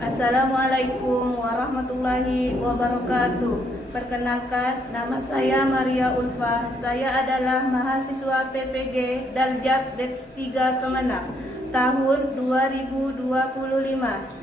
Assalamualaikum warahmatullahi wabarakatuh. Perkenalkan, nama saya Maria Ulfa. Saya adalah mahasiswa PPG Daljab Batch 3 Kemenang tahun 2025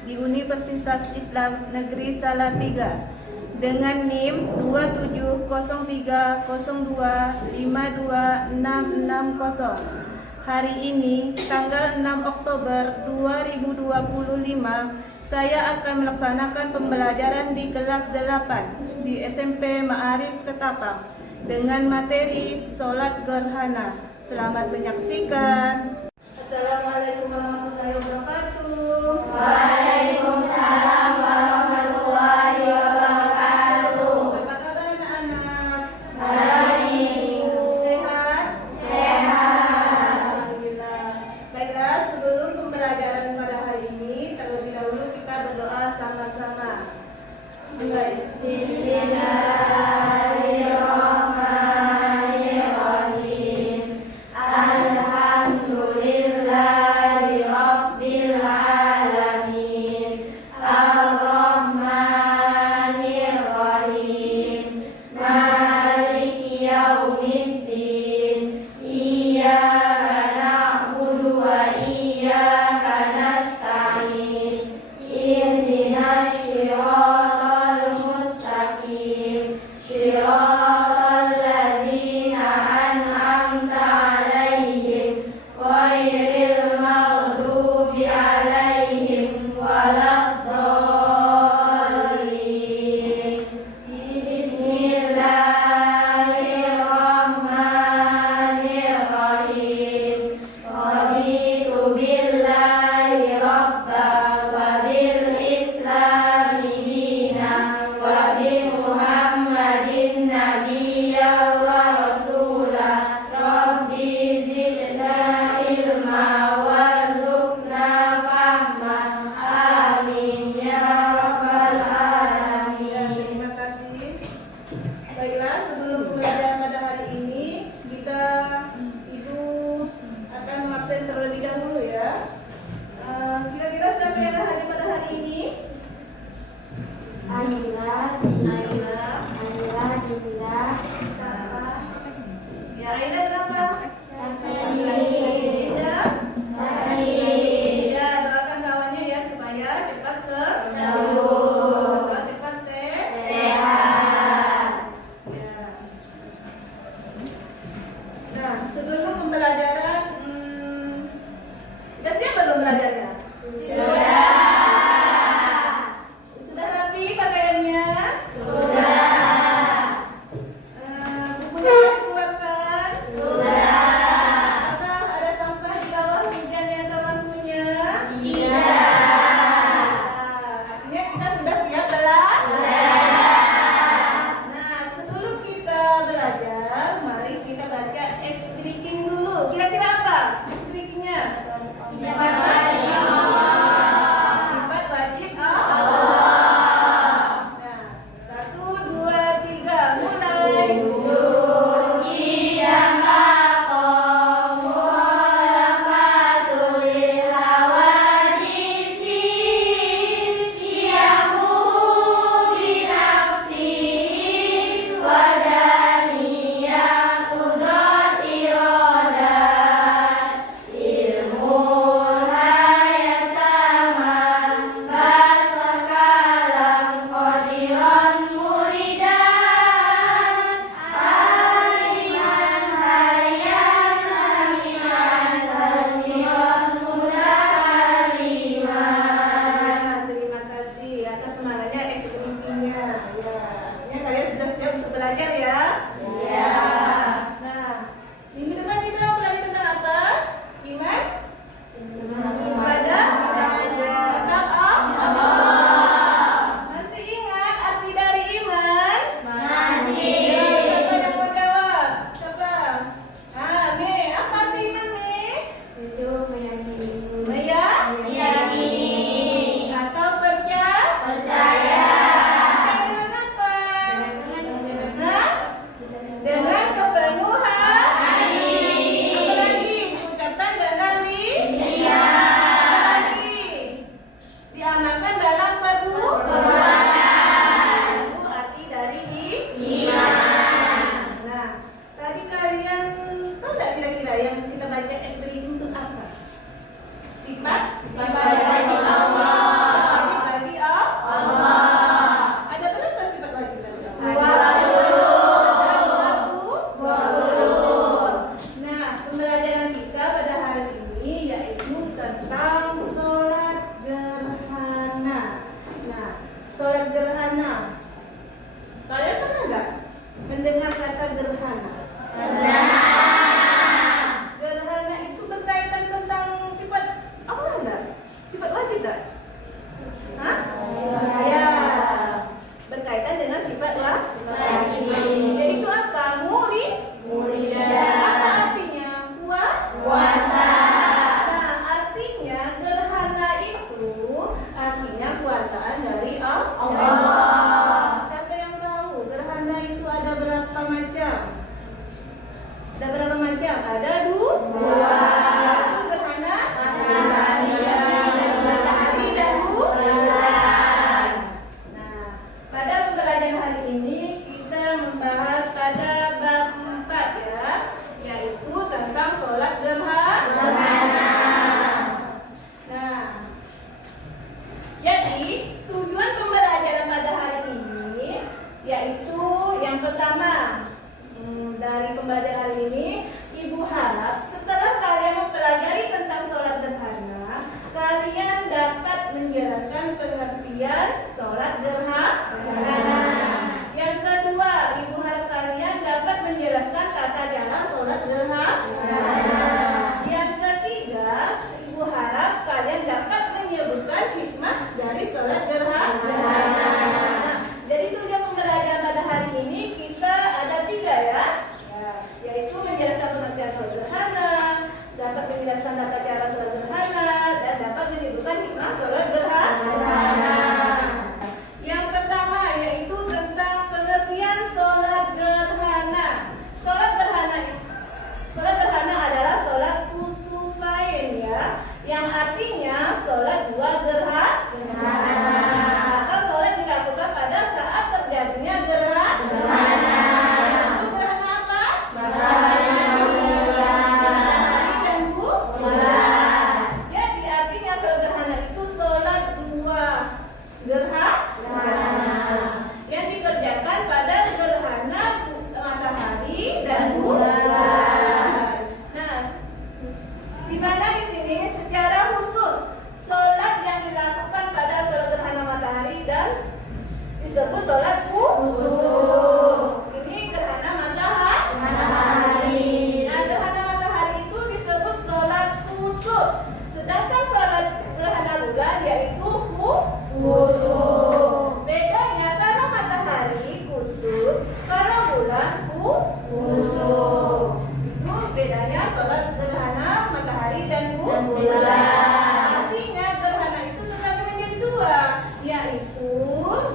di Universitas Islam Negeri Salatiga dengan NIM 270302526660. Hari ini tanggal 6 Oktober 2025 saya akan melaksanakan pembelajaran di kelas 8 di SMP Ma'arif Ketapang dengan materi Sholat Gerhana. Selamat menyaksikan. Assalamualaikum warahmatullahi wabarakatuh. Waalaikumsalam warahmatullahi wabarakatuh. Apa kabar anak-anak? Baik. Sehat? Sehat. Alhamdulillah. Baiklah, sebelum pembelajaran pada hari ini, terlebih dahulu kita berdoa sama-sama. Baik. Bismillahirrahmanirrahim. Alhamdulillahi rabbil alamin. Ar-Rahmanir-Rahim. Maliki yaumiddin. Iyyaka na'budu wa iyyaka nasta'in. Ihdinas shiratal mustaqim. Shiratal ladzina an'amta 'alaihim ghairil maghdubi 'alaihim waladdallin. Bismillahirrahmanirrahim. Raditu billahi rabba wa bil islami dina wa bi Muhammadin nabiyya wa rasula. Rabbi zidna ilma warzuqna fahma. Amin ya rabbal alamin. Terima kasih. Baiklah, sebelum pembelajaran pada hari ini, Ibu akan mengabsen terlebih dahulu ya. Kira-kira siapa yang hadir pada hari ini? Aila, Dinda, Sapa, Ya, Aida berapa? Safri, Aida? Safri, Ya, doakan kawannya ya supaya cepat sembuh, cepat sehat. Ya. Nah, sebelum pembelajaran, udah siap belum belajarnya? Sudah, Sudah rapi pakaiannya? sudah, Bukunya sudah dikeluarkan? sudah, Apakah ada sampah di bawah meja yang teman punya? tidak, Artinya kita sudah siap belajar? sudah. Nah, sebelum kita belajar, mari kita baca expliking dulu. Kira-kira apa explickingnya? Sifat wajib Allah. Sifat wajib Allah. Nah, 1, 2, 3, mulai. Qiyam maqam mukhalafatul lil hawadisi. Qiyamuhu binafsihi wa daniyah qudrat iradat. Ilmun hayat sama basar kalam qadiran muridan. Aliman hayat sami'an basiran mutakalliman. Terima kasih atas semangatnya explickingnya. Ya, artinya kalian sudah siap untuk belajar ya. Ya. Nah, minggu depan kita belajar tentang apa? Iman? Ibadah? Tetap Allah. Masih ingat arti dari iman? Masih. Siapa yang mau jawab? Siapa? Me, apa arti iman, Me? Itu meyakini. Meyakini. Atau percaya? Percaya. Dengan apa? Hah? Dengan sepenuh hati. Apalagi ucapkan dengan lisan. Apalagi diamalkan dalam Jadi, tujuan pembelajaran pada hari ini yaitu yang pertama, dari pembelajaran hari ini, Ibu harap setelah kalian mempelajari tentang sholat gerhana, kalian dapat menjelaskan pengertian sholat gerhana. Yang kedua, Ibu harap kalian dapat menjelaskan tata cara sholat gerhana. Yang ketiga, Ibu harap kalian dapat menyebutkan hikmah dari sholat gerhana. Jadi tujuan pembelajaran pada hari ini kita ada 3 ya, yaitu menjelaskan pengertian sholat gerhana, dapat menjelaskan tata cara sholat gerhana, dan dapat menyebutkan hikmah sholat gerhana. Yang pertama yaitu tentang pengertian sholat gerhana. Sholat gerhana adalah sholat kusufain ya, yang artinya sholat 2 gerhana. Atau sholat dilakukan pada saat terjadinya gerhana. Itu gerhana apa? Matahari dan bulan. Jadi artinya sholat gerhana itu sholat 2 gerhana yang dikerjakan pada gerhana matahari dan bulan. Nah, di mana di sini secara khusus sholat yang dilakukan pada sholat gerhana matahari dan disebut sholat kusuf. Ini gerhana matahari. Nah, gerhana matahari itu disebut sholat kusuf. Sedangkan sholat gerhana bulan yaitu kusuf. Bedanya kalau matahari kusuf, kalau bulan kusuf. Itu bedanya sholat gerhana matahari dan bulan. Artinya gerhana itu terbagi menjadi 2, yaitu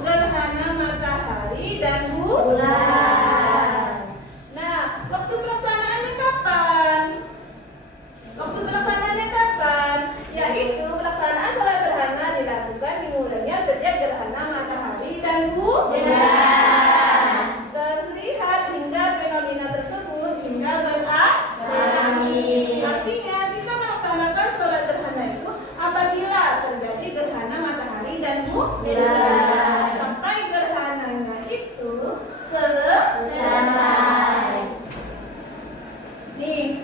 gerhana matahari dan bulan. Nah, waktu pelaksanaannya kapan? Yaitu pelaksanaan sholat gerhana dilakukan dimulainya sejak gerhana matahari dan bulan. Terlihat hingga fenomena tersebut hingga berakhir. Artinya bisa melaksanakan sholat gerhana itu apabila terjadi gerhana matahari dan bulan sampai gerhananya itu selesai. Nih,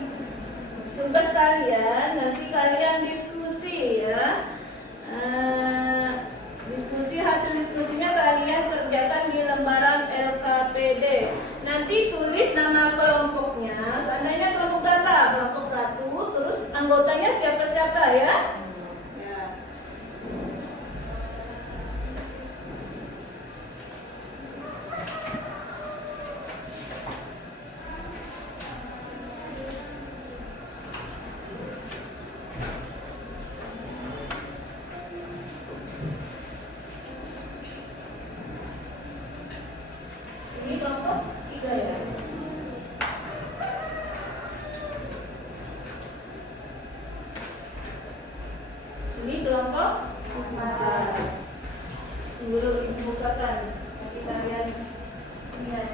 tugas kalian nanti kalian diskusi ya. Hasil diskusinya kalian kerjakan di lembaran LKPD. Nanti tulis nama kelompoknya. Seandainya kelompok berapa? Kelompok 1, terus anggotanya siapa-siapa ya. Ini kelompok 3 ya. Ini kelompok 4. Dulu Ibu bukakan, nanti kalian lihat.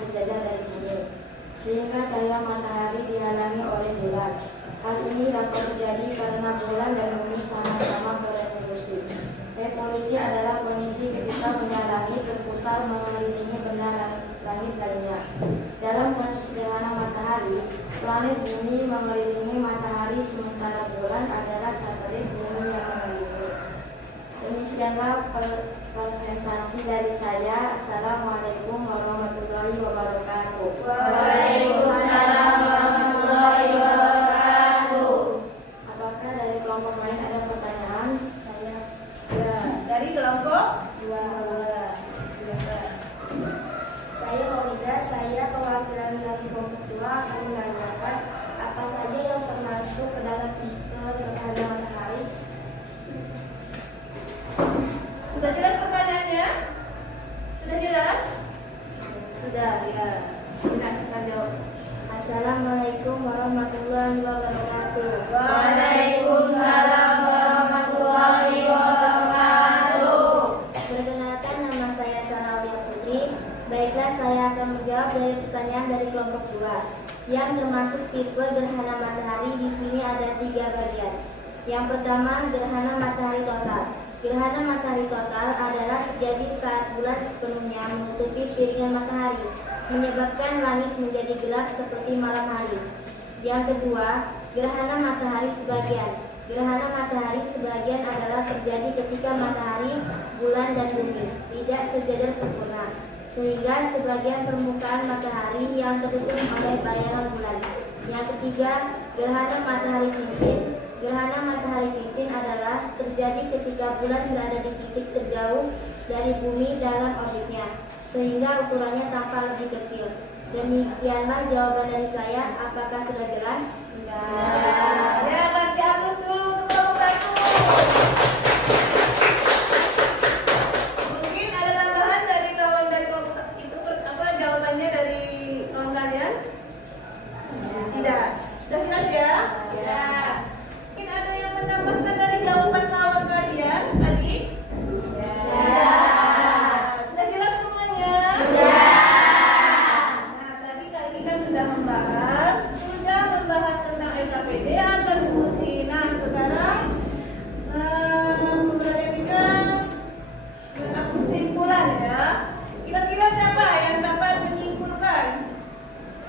sejajar dari bumi, sehingga cahaya matahari dihalangi oleh bulan. Hal ini dapat terjadi karena bulan dan bumi sama-sama berevolusi. Revolusi adalah kondisi ketika benda langit berputar mengelilingi benda langit lainnya. Dalam kasus gerhana matahari, planet bumi mengelilingi matahari sementara bulan adalah satelit bumi yang mengelilingi. Demikianlah presentasi dari saya. Assalamualaikum warahmatullahi wabarakatuh. Waalaikumsalam warahmatullahi wabarakatuh. Apakah dari kelompok lain ada pertanyaan? Saya Ya, dari kelompok dua. Saya Maulida, saya perwakilan dari kelompok 2 akan menanyakan apa saja yang termasuk ke dalam tipe gerhana matahari. Sudah jelas pertanyaannya? Sudah jelas? Sudah, ya. Benar, kita jawab. Assalamualaikum warahmatullahi wabarakatuh. Waalaikumsalam warahmatullahi wabarakatuh. Perkenalkan, nama saya Sarah Putri. Baiklah, saya akan menjawab dari pertanyaan dari kelompok 2 yang termasuk tipe gerhana matahari. Di sini ada 3 bagian. Yang pertama, gerhana matahari total. Gerhana matahari total adalah terjadi saat bulan sepenuhnya menutupi piringan matahari, menyebabkan langit menjadi gelap seperti malam hari. Yang kedua, gerhana matahari sebagian. Gerhana matahari sebagian adalah terjadi ketika matahari, bulan, dan bumi tidak sejajar sempurna, sehingga sebagian permukaan matahari yang tertutup oleh bayangan bulan. Yang ketiga, gerhana matahari cincin. Gerhana matahari cincin adalah terjadi ketika bulan berada di titik terjauh dari bumi dalam orbitnya, sehingga ukurannya tampak lebih kecil. Demikianlah jawaban dari saya. Apakah sudah jelas? Ya, kasih hapus dulu untuk kelompok 1. Mungkin ada tambahan dari kawan dari kelompok itu apa jawabannya dari kawan kalian? Tidak. Sudah jelas ya? Ya. Mungkin ada yang menambahkan dari jawaban kawan kalian tadi? Ya. Sudah jelas semuanya? Ya. Nah, tadi kita sudah membahas tentang LKPD atau diskusi. Nah, sekarang kita kesimpulan ya. Kira-kira siapa yang dapat menyimpulkan?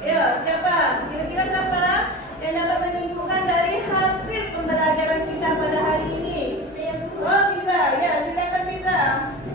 Ya, siapa? Kira-kira siapa yang dapat menyimpulkan dari hasil pembelajaran kita pada hari ini? Oh, bisa. Ya, silakan bisa.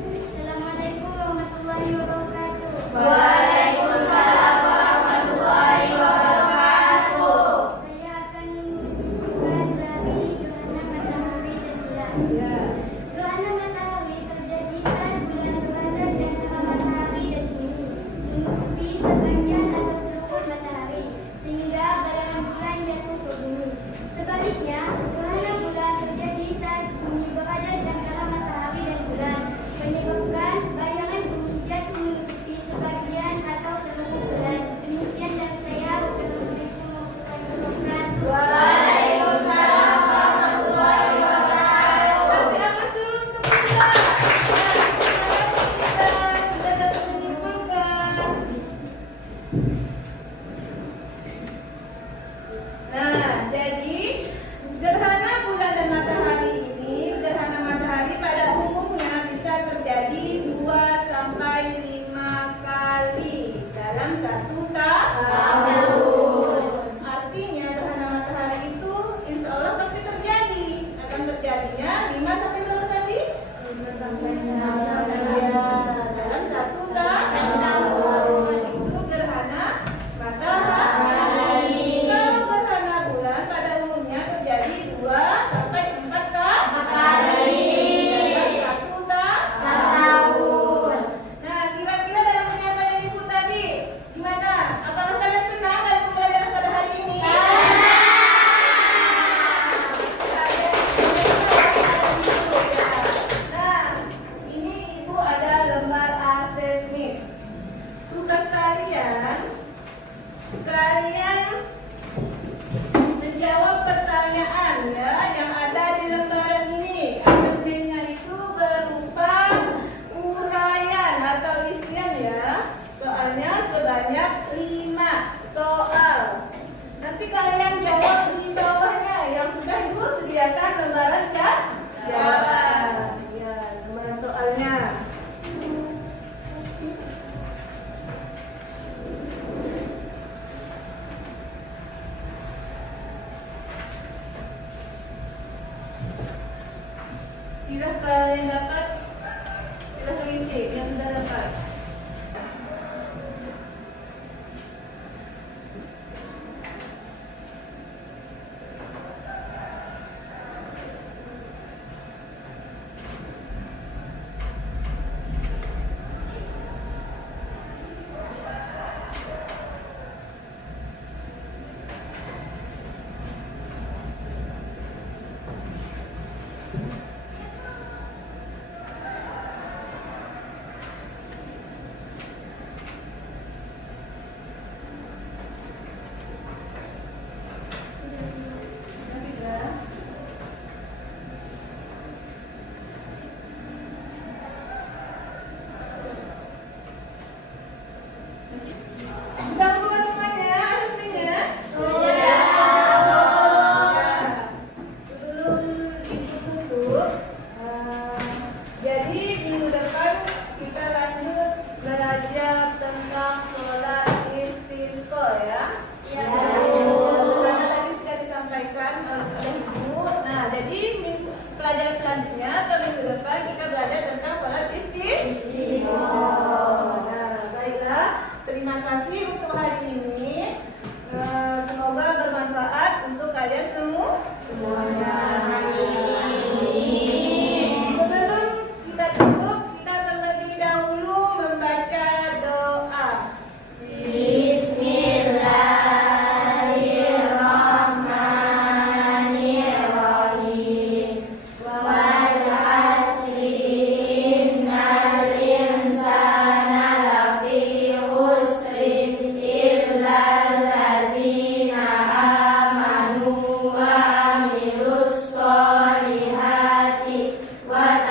Assalamualaikum warahmatullahi wabarakatuh. Waalaikumsalam warahmatullahi wabarakatuh. Saya akan menunjukkan dari gerhana matahari dan bulan. Ya. Gerhana matahari terjadi saat bulan berada di antara matahari dan bumi, menutupi sebagian atau seluruh matahari, sehingga bayangan bulan jatuh ke bumi. Sebaliknya, gerhana bulan terjadi saat bumi berada di antara matahari dan bulan, menyebabkan bayangan bumi jatuh menutupi sebagian atau seluruh bulan. Demikian dari saya. Wassalamualaikum warahmatullahi wabarakatuh. Waalaikumsalam warahmatullahi wabarakatuh. Kasih hapus Silahkan yang dapat, silahkan isi yang sudah dapat. Sudah buka semuanya asesmennya? Sudah. Sebelum ibu tutup, jadi minggu depan kita lanjut belajar tentang sholat istisqa ya. Ya. Karena tadi sudah disampaikan oleh ibu. Nah, jadi pelajaran selanjutnya atau minggu depan kita belajar tentang sholat istisqa. Nah, baiklah. Terima kasih untuk hari ini. Semoga bermanfaat untuk kalian semuanya. Sebelum kita tutup, kita terlebih dahulu membaca doa. Bismillahirrahmanirrahim. Wal asri innal insana lafi khusrin illa allazina amanu wa amilus solihati wa